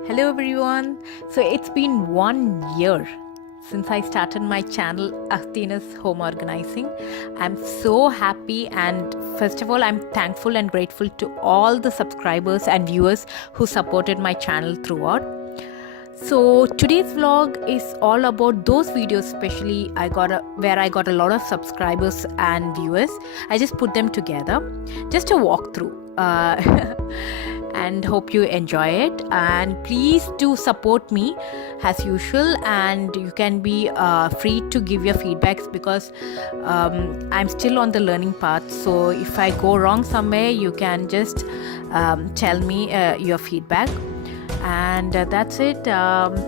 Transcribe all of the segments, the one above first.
Hello everyone. So it's been 1 year since I started my channel Athina's Home Organizing. I'm so happy, and first of all I'm thankful and grateful to all the subscribers and viewers who supported my channel throughout. So today's vlog is all about those videos, especially where I got a lot of subscribers and viewers. I just put them together, just a walkthrough. And hope you enjoy it, and please do support me as usual, and you can be free to give your feedbacks because I'm still on the learning path. So if I go wrong somewhere, you can just tell me your feedback, and that's it.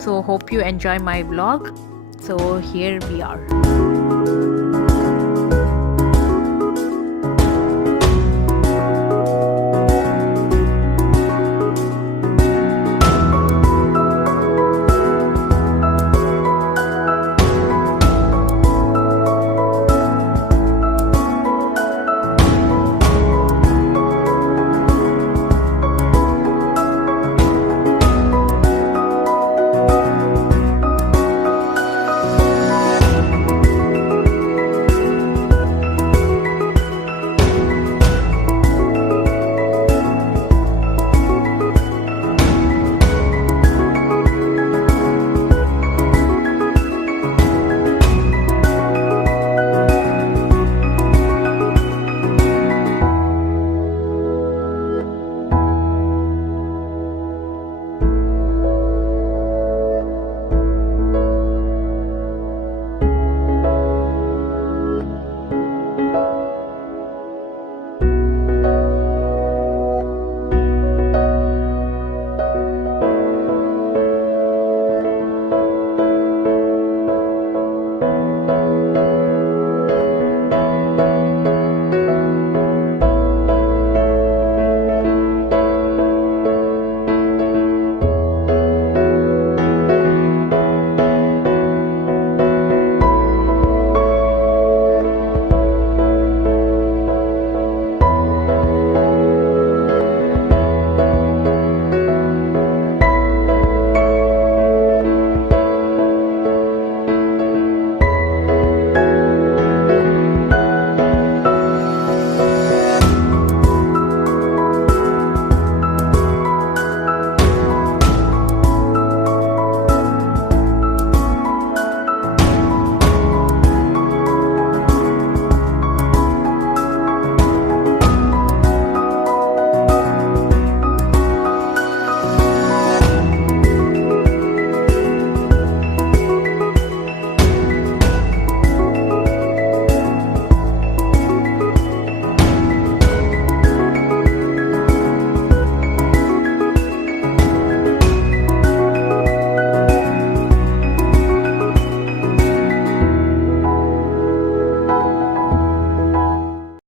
So hope you enjoy my vlog. So here we are.